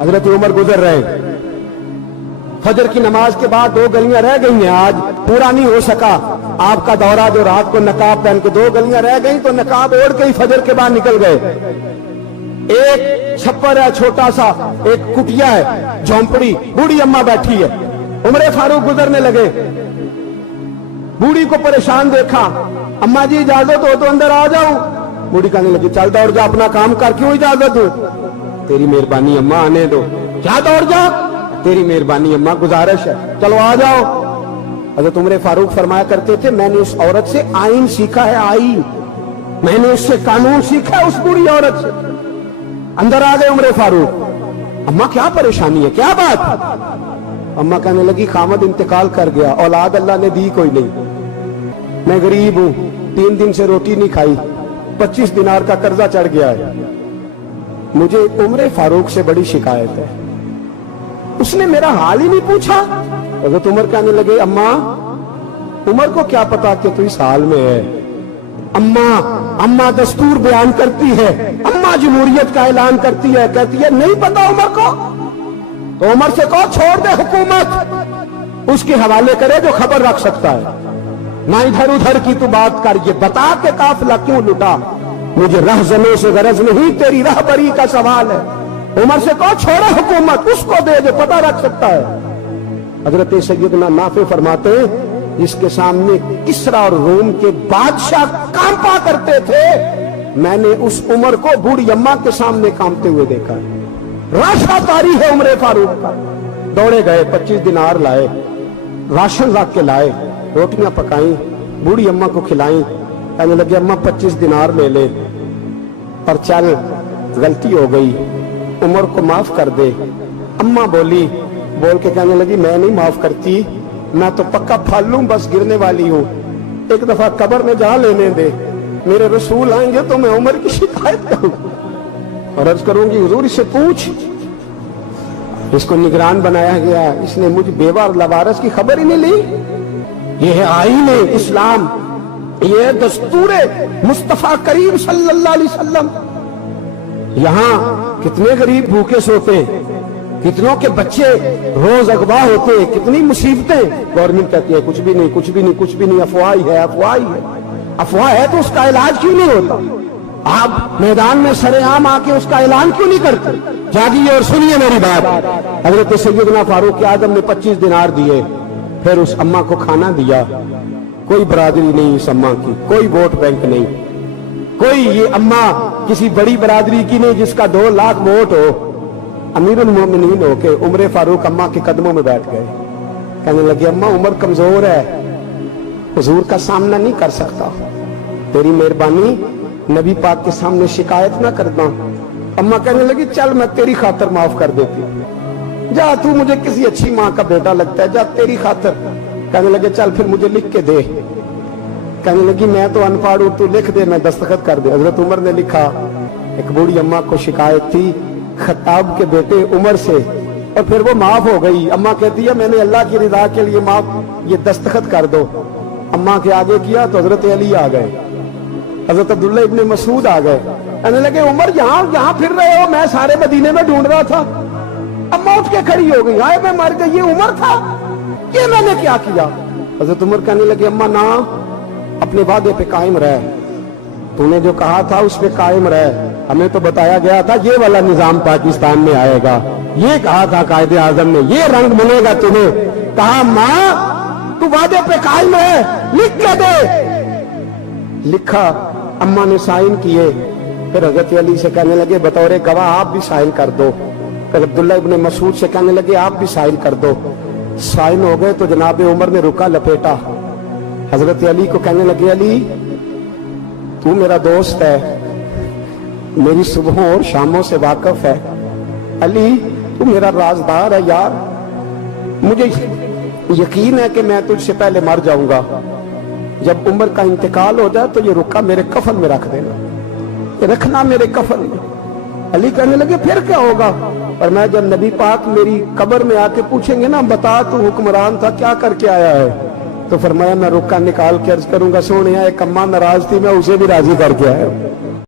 हजरत उमर गुजर रहे, फजर की नमाज के बाद 2 गलियां रह गई हैं, आज पूरा नहीं हो सका आपका दौरा, जो रात को नकाब पहन के 2 गलियां रह गई तो नकाब ओढ़ के ही फजर के बाद निकल गए। एक छप्पर है छोटा सा, एक कुटिया है, झोंपड़ी, बूढ़ी अम्मा बैठी है। उमर फारूक गुजरने लगे, बूढ़ी को परेशान देखा, अम्मा जी इजाजत हो तो अंदर आ जाऊं। बूढ़ी कहने लगी चल दौड़ जा, अपना काम कर, क्यों इजाजत दो? तेरी मेहरबानी अम्मा, आने दो। क्या दौड़ जा? तेरी मेहरबानी अम्मा, गुजारिश है, चलो आ जाओ। हज़रत उमर फारूक फरमाया करते थे, मैंने उस औरत से आइन सीखा है, आइन, मैंने उससे कानून सीखा है, उस बूढ़ी औरत से। अंदर आ गए उमर फारूक, अम्मा क्या परेशानी है, क्या बात? अम्मा कहने लगी खामद इंतकाल कर गया, औलाद अल्लाह ने दी कोई नहीं, मैं गरीब हूं, 3 दिन से रोटी नहीं खाई, 25 दिनार का कर्जा चढ़ गया है, मुझे उमर फारूक से बड़ी शिकायत है, उसने मेरा हाल ही नहीं पूछा। हज़रत उमर कहने लगे अम्मा, उमर को क्या पता कि तू इस हाल में है। अम्मा दस्तूर बयान करती है, अम्मा जमहूरियत का ऐलान करती है, कहती है नहीं पता उमर को, तो उमर से कहो छोड़ दे हुकूमत, उसके हवाले करे जो खबर रख सकता है, ना इधर उधर की तू बात कर, ये बता के काफिला क्यों लुटा, मुझे रहजनों से गरज नहीं, तेरी रहबरी का सवाल है। उमर से कहो छोड़े हुकूमत, उसको दे जो पता रख सकता है। हजरत सैयदना नाफे फरमाते, जिसके सामने किसरा और रोम के बादशाह कांपा करते थे, मैंने उस उमर को बूढ़ी अम्मा के सामने कांपते हुए देखा है। राशा तारी है उमर फारूक का। दौड़े गए, 25 दिनार लाए, राशन रख के लाए, रोटियां पकाई, बूढ़ी अम्मा को खिलाई, कहने लगे अम्मा 25 दिनार ले ले और चल, गलती हो गई, उमर को माफ कर दे। अम्मा बोली, बोल के कहने लगी मैं नहीं माफ करती, मैं तो पक्का फल लूं, बस गिरने वाली हूं, एक दफा कब्र में जा लेने दे, मेरे रसूल आएंगे तो मैं उमर की शिकायत करूं और अर्ज करूंगी हुजूर इससे पूछ। इसको निगरान बनाया गया, इसने मुझ बेवा और लवारस की खबर ही नहीं ली। ये है आईन इस्लाम, ये है दस्तूरे मुस्तफा करीम सल्लल्लाहु अलैहि वसल्लम। यहां कितने गरीब भूखे सोते, कितनों के बच्चे रोज अगवा होते, कितनी मुसीबतें। गवर्नमेंट कहती है कुछ भी नहीं, कुछ भी नहीं, कुछ भी नहीं, अफवाह ही है, अफवाह ही है। अफवाह है तो उसका इलाज क्यों नहीं होता? आप मैदान में सरेआम आके उसका ऐलान क्यों नहीं करते? जागिए और सुनिए मेरी बात। हजरत सैयदना फारूक आजम ने 25 दिनार दिए, फिर उस अम्मा को खाना दिया। कोई बरादरी नहीं इस अम्मा की, कोई वोट बैंक नहीं, कोई ये अम्मा किसी बड़ी बरादरी की नहीं जिसका 2 लाख वोट हो। अमीरुल मोमिनीन होके उमर फारूक अम्मा के कदमों में बैठ गए, कहने लगे अम्मा उमर कमजोर है, हुजूर का सामना नहीं कर सकता, तेरी मेहरबानी नबी पाक के सामने शिकायत ना करना। अम्मा कहने लगी चल मैं तेरी खातर माफ कर देती, जा तू मुझे किसी अच्छी माँ का बेटा लगता है, जा तेरी खातर। कहने लगे चल फिर मुझे लिख के दे। कहने लगी मैं तो अनपढ़ हूं, तू लिख दे, मैं दस्तखत कर दे। हजरत उमर ने लिखा। एक बूढ़ी अम्मा को शिकायत थी खत्ताब के बेटे उमर से, और फिर वो माफ हो गई। अम्मा कहती है मैंने अल्लाह की रिदा के लिए माफ, ये दस्तखत कर दो। अम्मा के आगे किया तो हजरत अली आ गए, हजरत अब्दुल्ला इब्ने मसूद आ गए, कहने लगे उमर यहाँ फिर रहे हो, मैं सारे मदीने में ढूंढ रहा था। अम्मा उठ के खड़ी हो गई, हाय मैं मर गई, ये उमर था, ये मैंने क्या किया? हजरत उमर कहने लगे अम्मा ना, अपने वादे पे कायम रह, तूने जो कहा था उस पे कायम रह, हमें तो बताया गया था ये वाला निजाम पाकिस्तान में आएगा, ये कहा था कायदे आजम ने, ये रंग मिलेगा तुम्हें। कहा माँ तू वादे पे कायम रह, लिख के दे। लिखा, अम्मा ने साइन किए। फिर हजरत अली से कहने लगे बतौर गवाह आप भी साइन कर दो। फिर अब्दुल्ला इब्ने मसूद से कहने लगे आप भी साइन कर दो। साइन हो गए तो जनाब उमर ने रुका लपेटा। हजरत अली को कहने लगे अली तू मेरा दोस्त है, मेरी सुबहों और शामों से वाकिफ है, अली तू मेरा राजदार है यार, मुझे यकीन है कि मैं तुझसे पहले मर जाऊंगा, जब उमर का इंतकाल हो जाए तो ये रुका मेरे कफन में रख देना, ये रखना मेरे कफन में। अली कहने लगे फिर क्या होगा? और मैं जब नबी पाक मेरी कब्र में आके पूछेंगे ना बता तू हुक्मरान था क्या करके आया है, तो फरमाया मैं रुका निकाल के अर्ज करूंगा सोने एक अम्मा नाराज थी मैं उसे भी राजी करके आया।